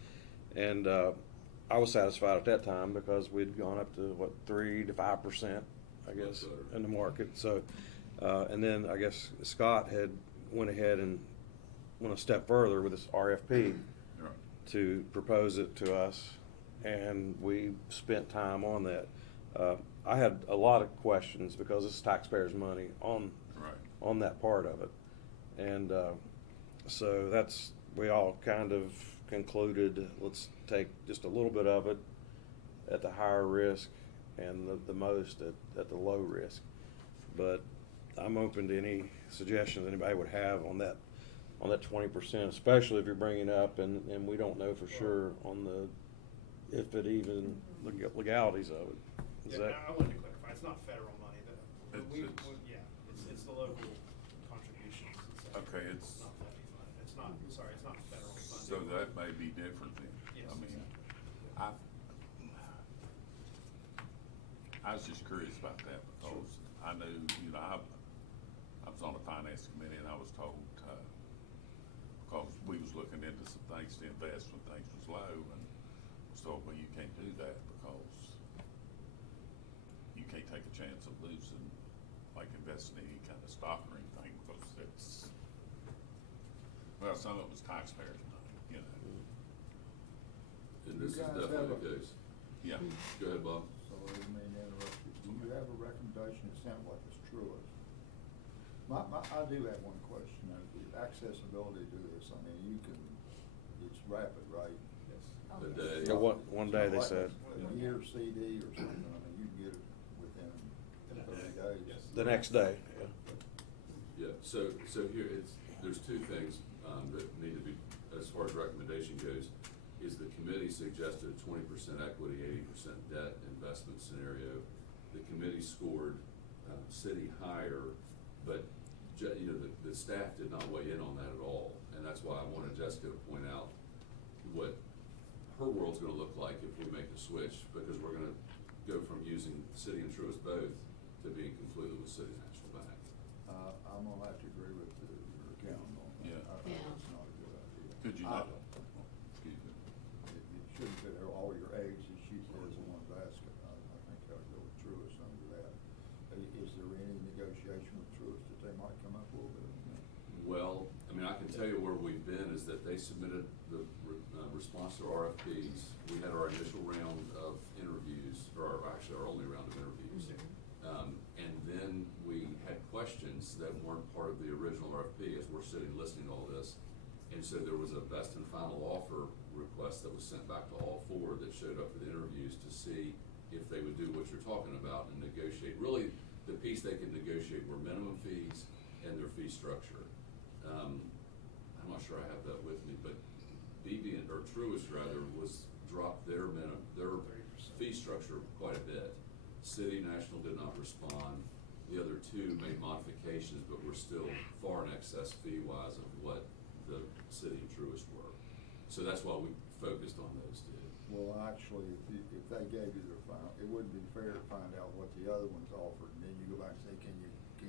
And I was satisfied at that time because we'd gone up to, 3 to 5%, I guess, in the market. So, and then I guess Scott had went ahead and went a step further with this RFP Right. to propose it to us, and we spent time on that. I had a lot of questions because it's taxpayers' money on that part of it. And so we all kind of concluded, let's take just a little bit of it at the higher risk and the most at the low risk. But I'm open to any suggestions anybody would have on that 20%, especially if you're bringing up and we don't know for sure on if it even legalities of it. I wanted to clarify, it's not federal money, it's the local contributions. Okay, it's. Not levy fund, it's not federal funding. So that may be different then. Yes, I mean, exactly. I was just curious about that because I knew, I was on the finance committee and I was told, because we was looking into some things to invest when things was low and was told, well, you can't do that because invest in any kind of stock or anything, because it's, well, some of it was taxpayers' money, you know. And this is You guys definitely have the case. Yeah. Go ahead, Bob. So I didn't mean to interrupt you. Do you have a recommendation? It sounds like it's truest. I do have one question. The accessibility to this, I mean, you can, it's rapid, right? Yes. A day. Yeah, one day they It's not said. like a year CD or something. I mean, you can get it within 30 days. Yes. The next day, yeah. Yeah, so here, there's two things, that need to be, as far as recommendation goes, is the committee suggested 20% equity, 80% debt investment scenario. The committee scored, city higher, but the staff did not weigh in on that at all. And that's why I wanted Jessica to point out what her world's gonna look like if we make the switch, because we're gonna go from using City and Truist both to being completely with City National Bank. I'm gonna have to agree with your accountant on that. Yeah. I think it's not a good idea. Could you not, excuse me, You shouldn't put all your eggs, as she says, in one basket. I think I'll go with Truist under that. Is there any negotiation with Truist that they might come up a little bit? Well, I mean, I can tell you where we've been is that they submitted the response to RFPs. We had our initial round of interviews, or actually our only round of interviews. And then we had questions that weren't part of the original RFP as we're sitting listening to all this. And so there was a best and final offer request that was sent back to all four that showed up for the interviews to see if they would do what you're talking about and negotiate. Really, the piece they could negotiate were minimum fees and their fee structure. I'm not sure I have that with me, but or Truist rather, dropped their fee structure quite a bit. City National did not respond. The other two made modifications, but were still far in excess fee-wise of what the City and Truist were. So that's why we focused on those two. Well, actually, if they gave you their final, it wouldn't be fair to find out what the other ones offered, and then you go back and say, can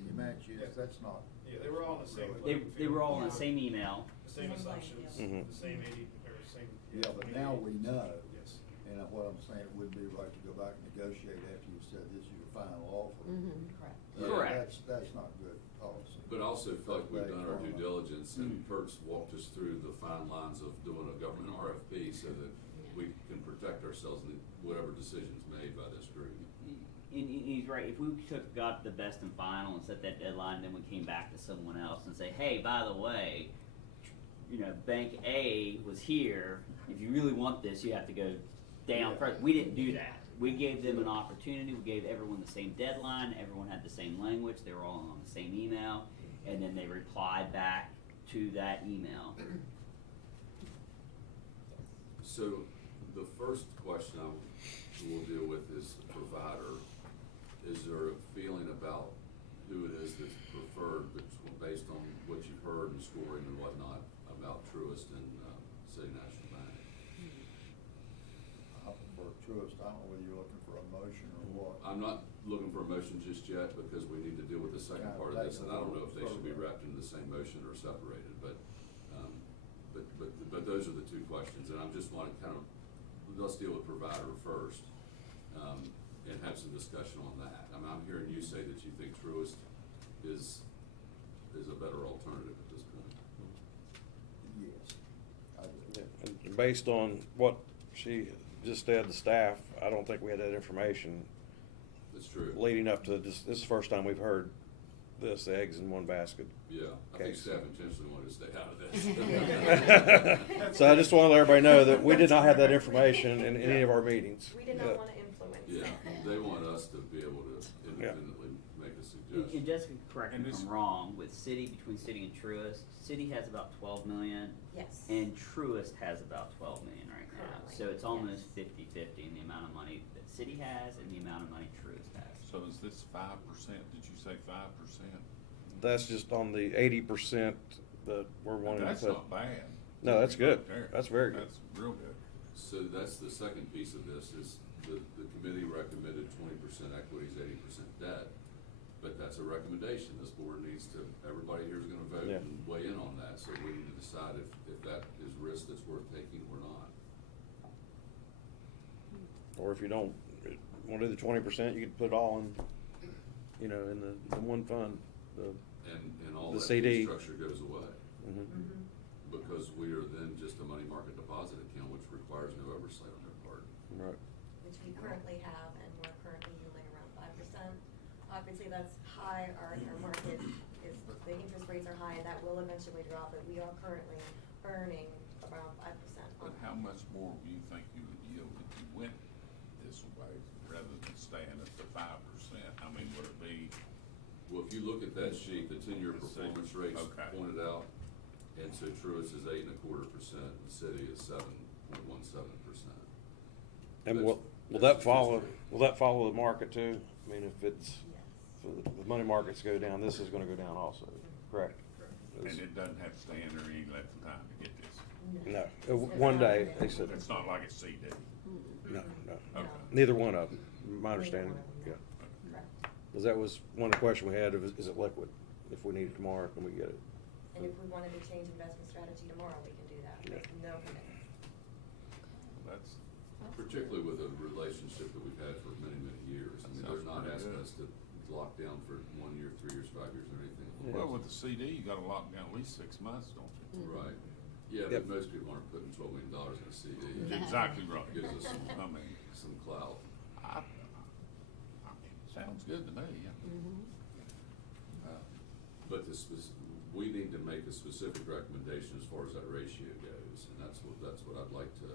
you match this? Yeah. That's not. Yeah, they were all in the same. They were all in the same email. The same assumptions, Mhm. the same 80, or same. Yeah, but now we know. Yes. And what I'm saying, it wouldn't be right to go back and negotiate after you said this is your final offer. Correct. Correct. That's not good policy. But I also feel like we've done our due Very diligence, and Mhm. Kurt's walked us through the fine lines of doing a government RFP so that we can protect ourselves in whatever decisions made by this group. And he's right, if we got the best and final and set that deadline, then we came back to someone else and say, hey, by the way, Bank A was here, if you really want this, you have to go down first. We didn't do that. We gave them an opportunity, we gave everyone the same deadline, everyone had the same language, they were all on the same email, and then they replied back to that email. So the first question we'll deal with is provider. Is there a feeling about who it is that's preferred based on what you've heard and scoring and whatnot about Truist and City National Bank? I prefer Truist. I don't know whether you're looking for a motion or what. I'm not looking for a motion just yet because we need to deal with the second part of this, and I don't know if they should be wrapped into the same motion or separated, but those are the two questions, and I just want to let's deal with provider first, and have some discussion on that. I mean, I'm hearing you say that you think Truist is a better alternative at this point. Yes, I do. And based on what she just said, the staff, I don't think we had that information That's true. leading up to this. This is the first time we've heard this, eggs in one basket. Yeah, I think case. staff intentionally wanted to stay out of this. So I just want to let everybody know that we did not have that information in any of our meetings. We did not want to influence. Yeah, they want us to be able to independently make a suggestion. And Jessica, correct me And if this- I'm wrong, with between City and Truist, City has about 12 million. Yes. And Truist has about 12 million right now. Currently, So it's almost yes. 50-50 in the amount of money that City has and the amount of money Truist has. so is this 5%? Did you say 5%? That's just on the 80% that we're wanting to That's put. not bad. No, that's good. Right there. That's very good. That's real good. So that's the second piece of this, is the committee recommended 20% equities, 80% debt. But that's a recommendation. This board needs to, everybody here is gonna vote Yeah. and weigh in on that. So we need to decide if that is risk that's worth taking or not. Or if you don't want to do the 20%, you could put it all in you know, in the one fund, And all the that CD. fee structure goes away, Mhm. Mhm. because we are then just a money market deposit account, which requires no oversight on their part. Right. Which we currently have, and we're currently yielding around 5%. Obviously, that's high, our market is, the interest rates are high, and that will eventually drop, but we are currently earning around 5%. But how much more do you think you would yield if you went this way, rather than staying at the 5%? I mean, would it be? Well, if you look at that sheet, the 10-year Let's see. performance rates Okay. pointed out, and so Truist is 8.25%, the city is 7.17%. And That's- will that's that follow, history. will that follow the market too? I mean, if it's, Yes. if the money markets go down, this is gonna go down also, correct? And it doesn't have to stay in there any length of time to get this? No, one day, they said, It's not like it's CD? no, no, Okay. neither one of them, my understanding, yeah. Correct. Cause that was one of the questions we had, is it liquid? If we need it tomorrow, can we get it? And if we wanted to change investment strategy tomorrow, we can do that, with no commitment. That's, Particularly with a relationship that we've had for many, many years. I mean, they're not Sounds pretty asking good. us to lock down for 1 year, 3 years, 5 years, or anything. well, with the CD, you gotta lock down at least 6 months, don't you? Right. Yeah, Yep. but most people aren't putting $12 million in a CD. Exactly right. Gives us some, I mean, some clout. I mean, sounds good to me, yeah. But we need to make a specific recommendation as far as that ratio goes, and that's what I'd like to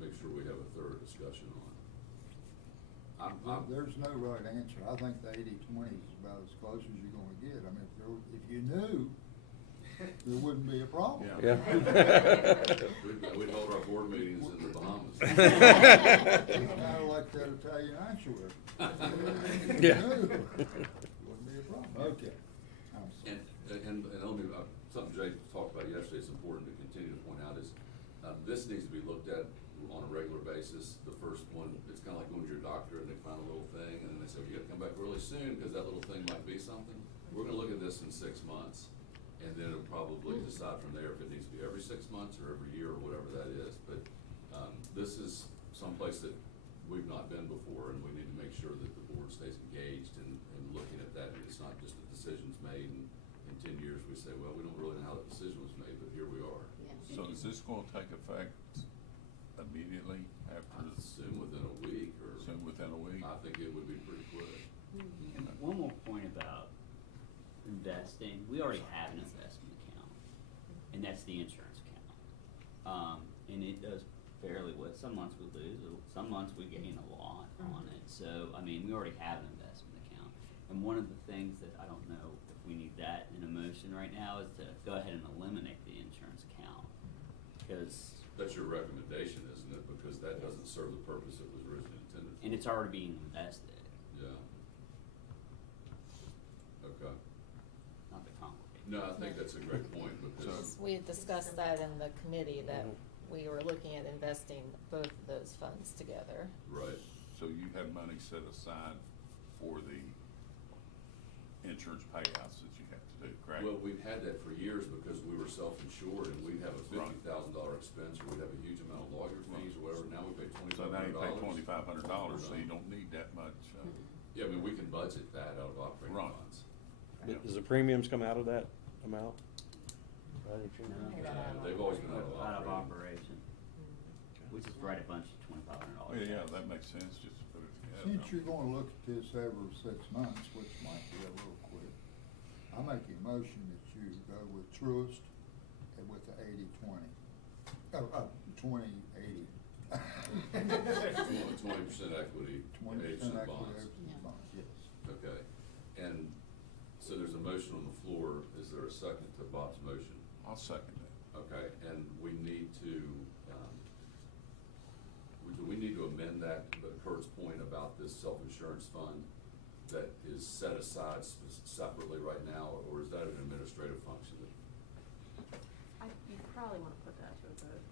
make sure we have a thorough discussion on. There's no right answer. I think the 80-20 is about as close as you're gonna get. I mean, if you knew, there wouldn't be a problem. Yeah. We'd hold our board meetings in the Bahamas. Kinda like that Italian actuary. Yeah. Wouldn't be a problem. Okay. I'm sorry. And let me, something Jay talked about yesterday, it's important to continue to point out is, this needs to be looked at on a regular basis. The first one, it's kinda like going to your doctor and they find a little thing and then they say, you gotta come back really soon because that little thing might be something. We're gonna look at this in 6 months and then it'll probably decide from there if it needs to be every 6 months or every year or whatever that is. But, this is someplace that we've not been before and we need to make sure that the board stays engaged in looking at that. It's not just a decision's made and in 10 years we say, well, we don't really know how that decision was made, but here we are. So is this gonna take effect immediately I after, assume within a week or. soon within a week? I think it would be pretty quick. And one more point about investing, we already have an investment account, and that's the insurance account. And it does fairly well, some months we lose, some months we gain a lot on it, so, I mean, we already have an investment account. And one of the things that I don't know if we need that in a motion right now is to go ahead and eliminate the insurance account, because, That's your recommendation, isn't it? Because that doesn't serve the purpose it was originally intended for. and it's already being invested, Yeah. Okay. not to complicate. No, I think that's a great point because, We had discussed that in the committee, that we were looking at investing both of those funds together. right. So you have money set aside for the insurance payouts that you have to do, correct? Well, we've had that for years because we were self-insured and we'd have a Right. $50,000 expense or we'd have a huge amount of lawyer fees or whatever. Now we pay So now you pay $2,500. $2,500, so you don't need that much, Yeah, I mean, we can budget that out of operating Right. funds. yeah. Does the premiums come out of that amount? They've always been out of Out of operating. operation, we just write a bunch of $2,500. Oh, yeah, that makes sense, just to put it together. Since you're gonna look at this every 6 months, which might be a little quick, I make a motion that you go with Truist and with the 80-20. 20-80. 20% equity, 20% 80% equity, bonds. 80% bonds, yes. Okay, and so there's a motion on the floor, is there a second to Bob's motion? I'll second that. Okay, and we need to, do we need to amend that, Kurt's point about this self-insurance fund that is set aside separately right now, or is that an administrative function? You probably wanna put that to a vote.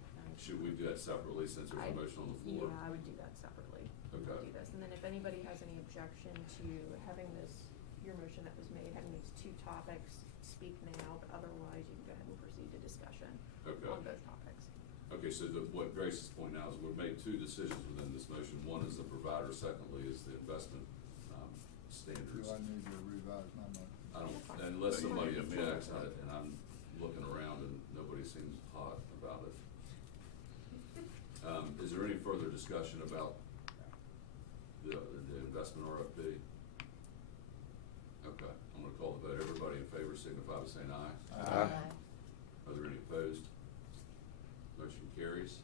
Should we do that separately since there's a motion on the floor? Yeah, I would do that separately. Okay. Do this, and then if anybody has any objection to having this, your motion that was made, having these two topics, speak now, but otherwise you can go ahead and proceed to discussion Okay. on both topics. Okay, so what Grace is pointing out is we've made two decisions within this motion. One is the provider, secondly is the investment standards. Do I need to revise my motion? I don't, unless somebody objects, and I'm looking around and nobody seems hot about it. Is there any further discussion about the investment RFP? Okay, I'm gonna call the vote. Everybody in favor signify by saying aye. Aye. Are there any opposed? Motion carries.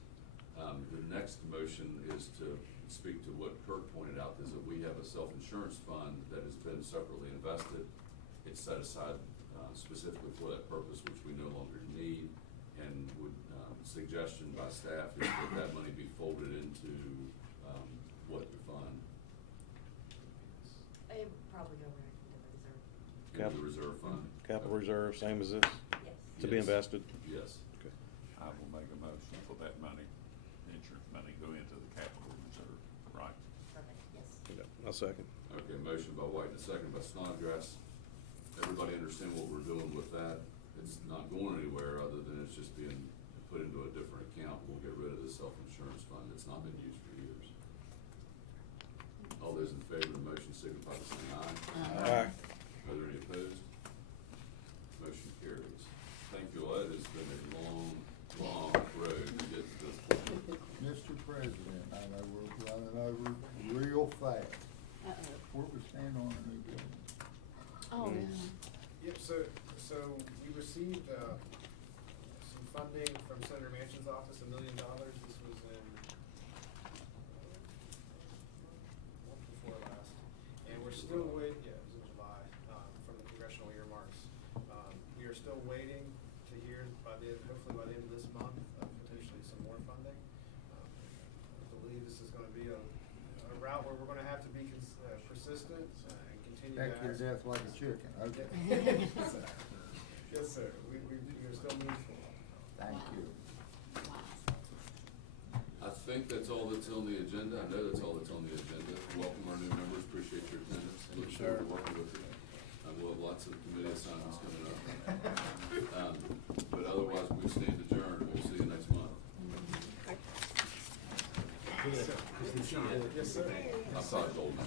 The next motion is to speak to what Kirk pointed out, is that we have a self-insurance fund that has been separately invested. It's set aside specifically for that purpose, which we no longer need, and would, suggestion by staff is that that money be folded into what the fund? It would probably go right into the reserve. Into the reserve fund? Capital reserve, same as this, Yes. to be Yes. invested? Yes. Okay. I will make a motion for that money, insurance money, go into the capital reserve, right? Perfect, yes. Yeah, I'll second. Okay, motion by White and a second by Snodgrass. Everybody understand what we're doing with that? It's not going anywhere other than it's just being put into a different account. We'll get rid of the self-insurance fund that's not been used for years. All those in favor of the motion signify by saying aye. Aye. Are there any opposed? Motion carries. Thank you all. It has been a long, long road to get to this point. Mr. President, I know we're running over real fast. Where we stand on the new building? Oh, no. Yep, so we received, some funding from Senator Manchin's office, $1 million. This was in, month before last. And we're still waiting, yeah, it was in July, from the congressional earmarks. We are still waiting to hear hopefully by the end of this month, potentially some more funding. I believe this is gonna be a route where we're gonna have to be persistent, and continue to Back ask. to your death like a chicken, okay? Yes, sir. We are still moving forward. Thank you. I think that's all that's on the agenda. I know that's all that's on the agenda. Welcome our new members. Appreciate your attendance. Look forward to working with you. We'll have lots of committee assignments coming up. But otherwise, we stand adjourned. We'll see you next month. Yes, sir. I thought Goldman.